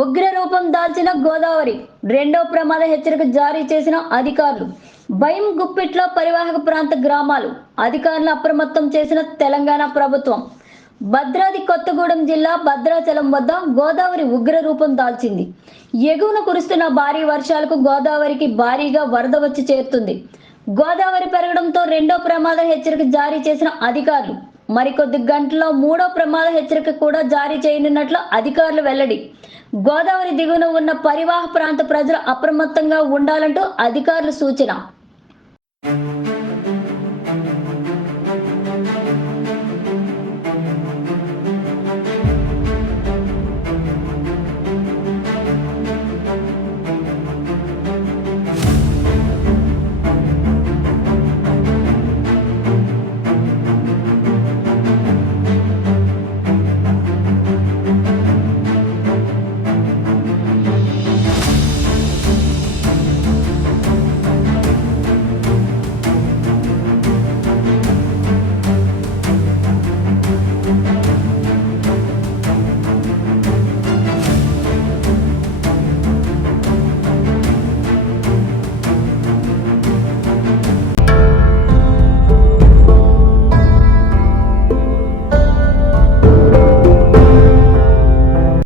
ఉగ్ర రూపం దాల్చిన గోదావరి రెండో ప్రమాద హెచ్చరిక జారీ చేసిన అధికారులు. భయం గుప్పిట్లో పరివాహక ప్రాంత గ్రామాలు. అధికారులు అప్రమత్తం చేసిన తెలంగాణ ప్రభుత్వం. భద్రాద్రి కొత్తగూడెం జిల్లా భద్రాచలం వద్ద గోదావరి ఉగ్ర రూపం దాల్చింది. ఎగువన కురుస్తున్న భారీ వర్షాలకు గోదావరికి భారీగా వరద వచ్చి చేరుతుంది. గోదావరి పెరగడంతో రెండో ప్రమాద హెచ్చరిక జారీ చేసిన అధికారులు. మరికొద్ది గంటల్లో మూడో ప్రమాద హెచ్చరిక కూడా జారీ చేయనున్నట్లు అధికారులు వెల్లడి. గోదావరి దిగువన ఉన్న పరివాహక ప్రాంత ప్రజలు అప్రమత్తంగా ఉండాలంటూ అధికారుల సూచన.